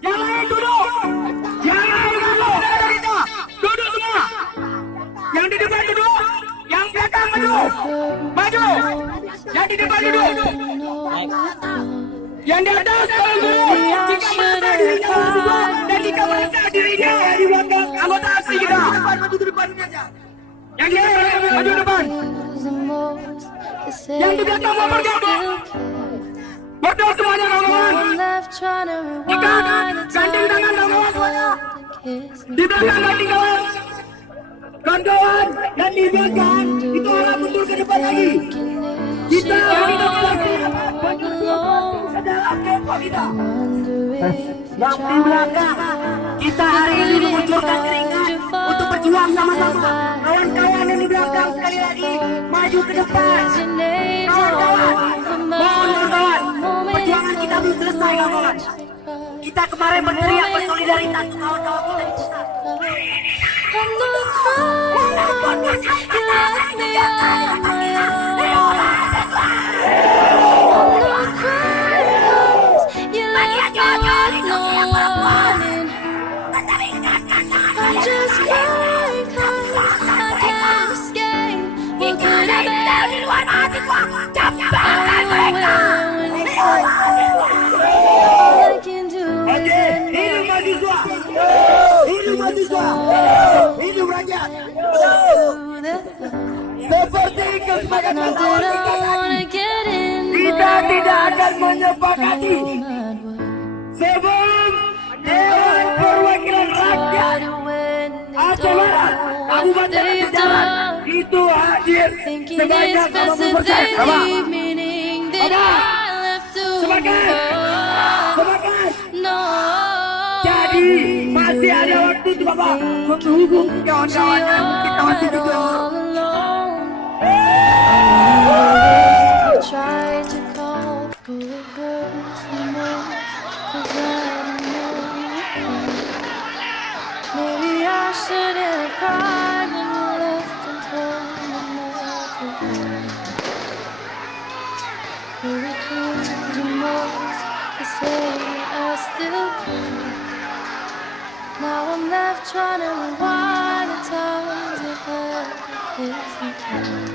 Yang lain duduk. Yang lain duduk. Duduk semua. Yang di depan duduk. Yang belakang maju. Maju. Yang di depan duduk. Yang di atas tolong duduk. Jika merasa dirinya duduk dan jika merasa dirinya di belakang anggota asli kita. Maju ke depan aja. Yang di depan maju depan. Yang di belakang mau bergabung. Berdoa semuanya kawan-kawan. Jika gandeng tangan kawan-kawan. Di belakang ganti kawan. Kawan-kawan dan di belakang itu arah mundur ke depan lagi. Kita di depan dalam tempo kita. Yang di belakang kita hari ini mengucurkan keringat untuk berjuang sama-sama. Kawan-kawan yang di belakang sekali lagi maju ke depan. Kawan-kawan, mohon kawan, perjuangan kita belum selesai kawan. Kita kemarin berteriak bersolidaritas untuk kawan-kawan kita di pusat. Hidup rakyat. Seperti kesepakatan awal kita tidak akan menyepakati sebelum Dewan Perwakilan Rakyat Aceh Barat Kabupaten Jalan itu hadir sebanyak 50%. Apa? Semangat. Jadi masih ada waktu tuh Bapak menghubung kawan-kawan yang kita masih juga. Now I'm left trying to rewind the times that had to kiss me.